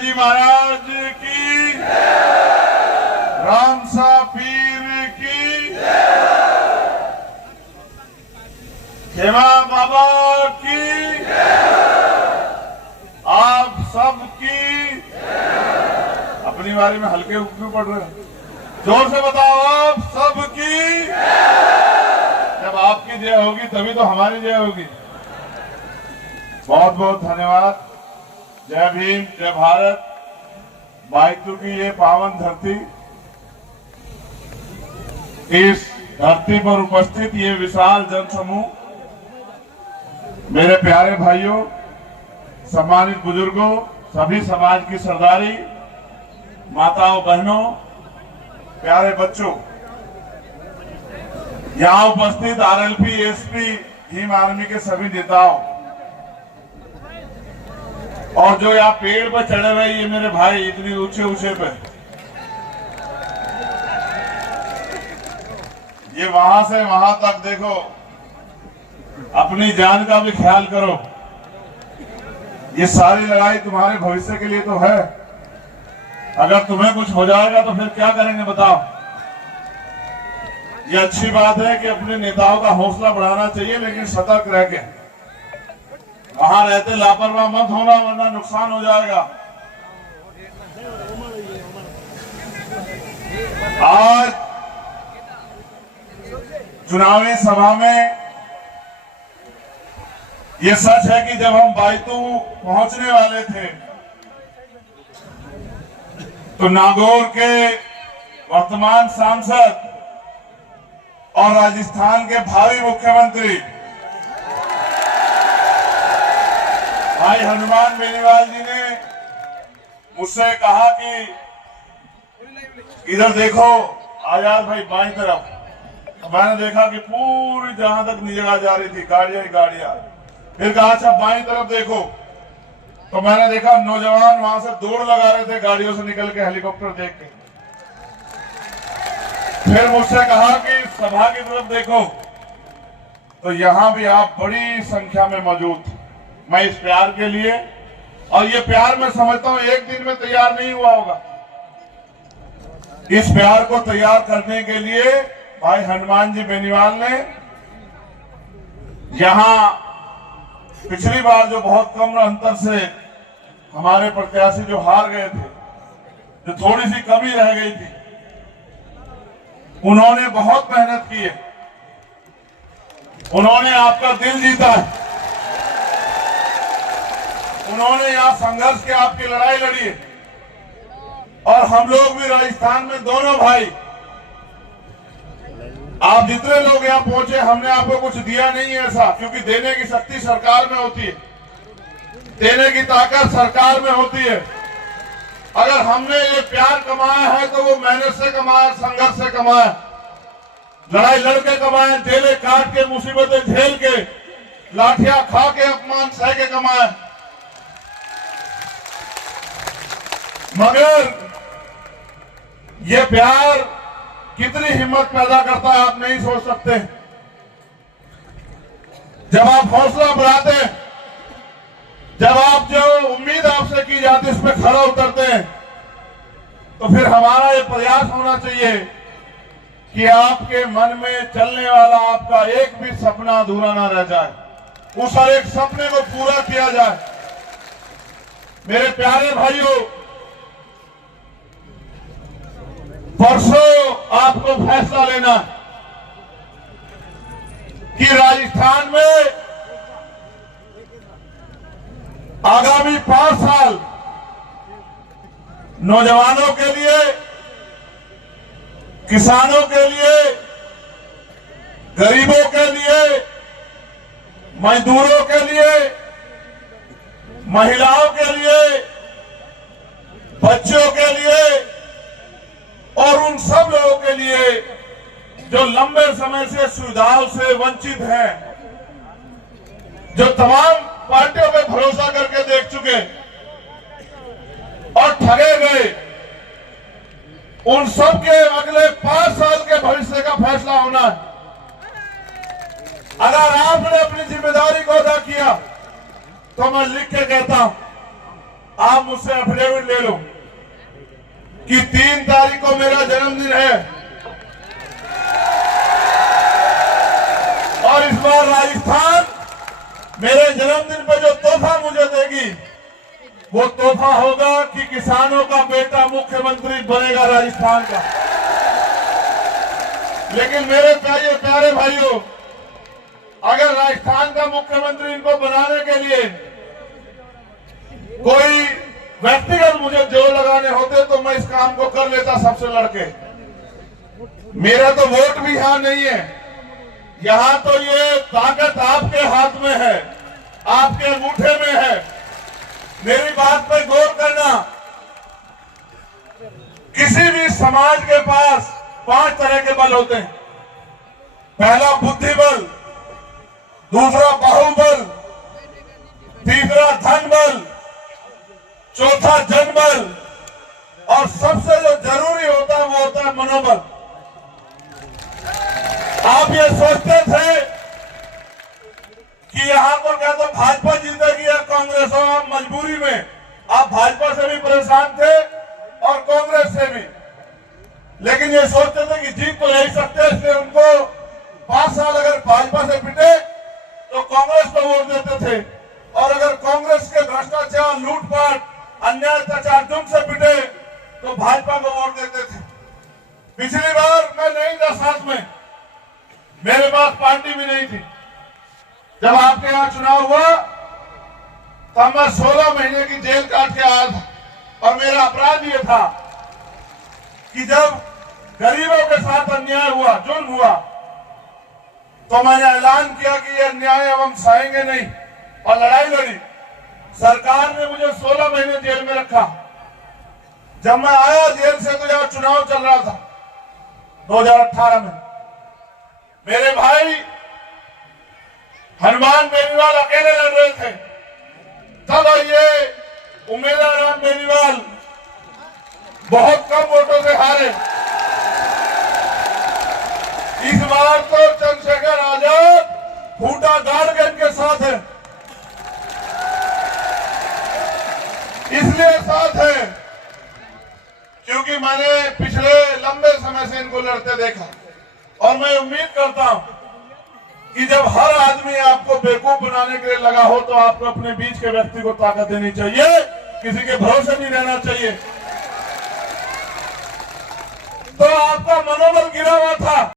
जी महाराज की, रामसा पीर की, खेमा बाबा की, आप सबकी। अपनी बारे में हल्के क्यों पड़ रहे हैं? जोर से बताओ, आप सबकी। जब आपकी जय होगी तभी तो हमारी जय होगी। बहुत बहुत धन्यवाद। जय भीम, जय भारत। बाइतू की ये पावन धरती, इस धरती पर उपस्थित ये विशाल जनसमूह, मेरे प्यारे भाइयों, सम्मानित बुजुर्गों, सभी समाज की सरदारी, माताओं बहनों, प्यारे बच्चों, यहां उपस्थित आरएलपी, एसपी, भीम आर्मी के सभी नेताओं, और जो यहाँ पेड़ पर चढ़े हुए ये मेरे भाई इतनी ऊंचे ऊंचे पे, ये वहां से वहां तक देखो, अपनी जान का भी ख्याल करो। ये सारी लड़ाई तुम्हारे भविष्य के लिए तो है। अगर तुम्हें कुछ हो जाएगा तो फिर क्या करेंगे बताओ? ये अच्छी बात है कि अपने नेताओं का हौसला बढ़ाना चाहिए, लेकिन सतर्क रह के, वहां रहते लापरवाह मत होना, वरना नुकसान हो जाएगा। आज चुनावी सभा में ये सच है कि जब हम बाइतू पहुंचने वाले थे तो नागौर के वर्तमान सांसद और राजस्थान के भावी मुख्यमंत्री भाई हनुमान बेनीवाल जी ने मुझसे कहा कि इधर देखो आजाद भाई बाईं तरफ। मैंने देखा कि पूरी जहां तक निगाह जा रही थी गाड़ियां ही गाड़ियां। फिर कहा अच्छा बाईं तरफ देखो, तो मैंने देखा नौजवान वहां से दौड़ लगा रहे थे गाड़ियों से निकल के, हेलीकॉप्टर देख के। फिर मुझसे कहा कि सभा की तरफ देखो, तो यहां भी आप बड़ी संख्या में मौजूद थे। मैं इस प्यार के लिए, और ये प्यार मैं समझता हूं एक दिन में तैयार नहीं हुआ होगा। इस प्यार को तैयार करने के लिए भाई हनुमान जी बेनीवाल ने यहां पिछली बार जो बहुत कम अंतर से हमारे प्रत्याशी जो हार गए थे, जो थोड़ी सी कमी रह गई थी, उन्होंने बहुत मेहनत की है। उन्होंने आपका दिल जीता है। उन्होंने यहां संघर्ष के आपकी लड़ाई लड़ी है। और हम लोग भी राजस्थान में दोनों भाई, आप जितने लोग यहां पहुंचे, हमने आपको कुछ दिया नहीं है ऐसा, क्योंकि देने की शक्ति सरकार में होती है, देने की ताकत सरकार में होती है। अगर हमने ये प्यार कमाया है तो वो मेहनत से कमाया, संघर्ष से कमाया, लड़ाई लड़के कमाया, जेलें काट के, मुसीबतें झेल के, लाठियां खा के, अपमान सह के कमाया। मगर ये प्यार कितनी हिम्मत पैदा करता है आप नहीं सोच सकते। जब आप हौसला बढ़ाते हैं, जब आप जो उम्मीद आपसे की जाती है उस पर खरा उतरते हैं, तो फिर हमारा ये प्रयास होना चाहिए कि आपके मन में चलने वाला आपका एक भी सपना अधूरा ना रह जाए, उस हर एक सपने को पूरा किया जाए। मेरे प्यारे भाइयों, परसों आपको फैसला लेना कि राजस्थान में आगामी 5 साल नौजवानों के लिए, किसानों के लिए, गरीबों के लिए, मजदूरों के लिए, महिलाओं के लिए, बच्चों के लिए और उन सब लोगों के लिए जो लंबे समय से सुविधाओं से वंचित हैं, जो तमाम पार्टियों पे भरोसा करके देख चुके और ठगे गए, उन सब के अगले 5 साल के भविष्य का फैसला होना है। अगर आपने अपनी जिम्मेदारी को अदा किया तो मैं लिख के कहता हूं आप मुझसे एफिडेविट ले लो कि 3 तारीख को मेरा जन्मदिन है और इस बार राजस्थान मेरे जन्मदिन पर जो तोहफा मुझे देगी वो तोहफा होगा कि किसानों का बेटा मुख्यमंत्री बनेगा राजस्थान का। लेकिन मेरे प्यारे भाइयों, अगर राजस्थान का मुख्यमंत्री इनको बनाने के लिए कोई व्यक्तिगत मुझे जोर लगाने होते तो मैं इस काम को कर लेता सबसे लड़के। मेरा तो वोट भी यहां नहीं है, यहां तो ये ताकत आपके हाथ में है, आपके अंगूठे में है। मेरी बात पर गौर करना, किसी भी समाज के पास 5 तरह के बल होते हैं। पहला बुद्धि बल, दूसरा बाहुबल, तीसरा धन बल, चौथा जनबल और सबसे जो जरूरी होता है वो होता है मनोबल। आप ये सोचते थे कि यहां पर क्या तो भाजपा जीतेगी या कांग्रेस, और आप मजबूरी में आप भाजपा से भी परेशान थे और कांग्रेस से भी, लेकिन ये सोचते थे कि जीत तो यही सकते हैं, इसलिए उनको 5 साल अगर भाजपा से पिटे तो कांग्रेस को वोट देते थे, और अगर कांग्रेस के भ्रष्टाचार, लूटपाट, अन्याय, अत्याचार से पिटे तो भाजपा को वोट देते थे। पिछली बार मैं नहीं था साथ में, मेरे पास पार्टी भी नहीं थी। जब आपके यहां चुनाव हुआ तब मैं 16 महीने की जेल काट के आया था, और मेरा अपराध ये था कि जब गरीबों के साथ अन्याय हुआ, जुल्म हुआ, तो मैंने ऐलान किया कि ये अन्याय अब हम सहेंगे नहीं, और लड़ाई लड़ी। सरकार ने मुझे 16 महीने जेल में रखा। जब मैं आया जेल से तो यहां चुनाव चल रहा था 2018 में। मेरे भाई हनुमान बेनीवाल अकेले लड़ रहे थे, तब ये उम्मीदवार राम बेनीवाल बहुत कम वोटों से हारे। इस बार तो चंद्रशेखर आजाद खूंटा गाड़ के इनके साथ है। इसलिए साथ है क्योंकि मैंने पिछले लंबे समय से इनको लड़ते देखा, और मैं उम्मीद करता हूं कि जब हर आदमी आपको बेवकूफ बनाने के लिए लगा हो तो आपको अपने बीच के व्यक्ति को ताकत देनी चाहिए, किसी के भरोसे नहीं रहना चाहिए। तो आपका मनोबल गिरा हुआ था।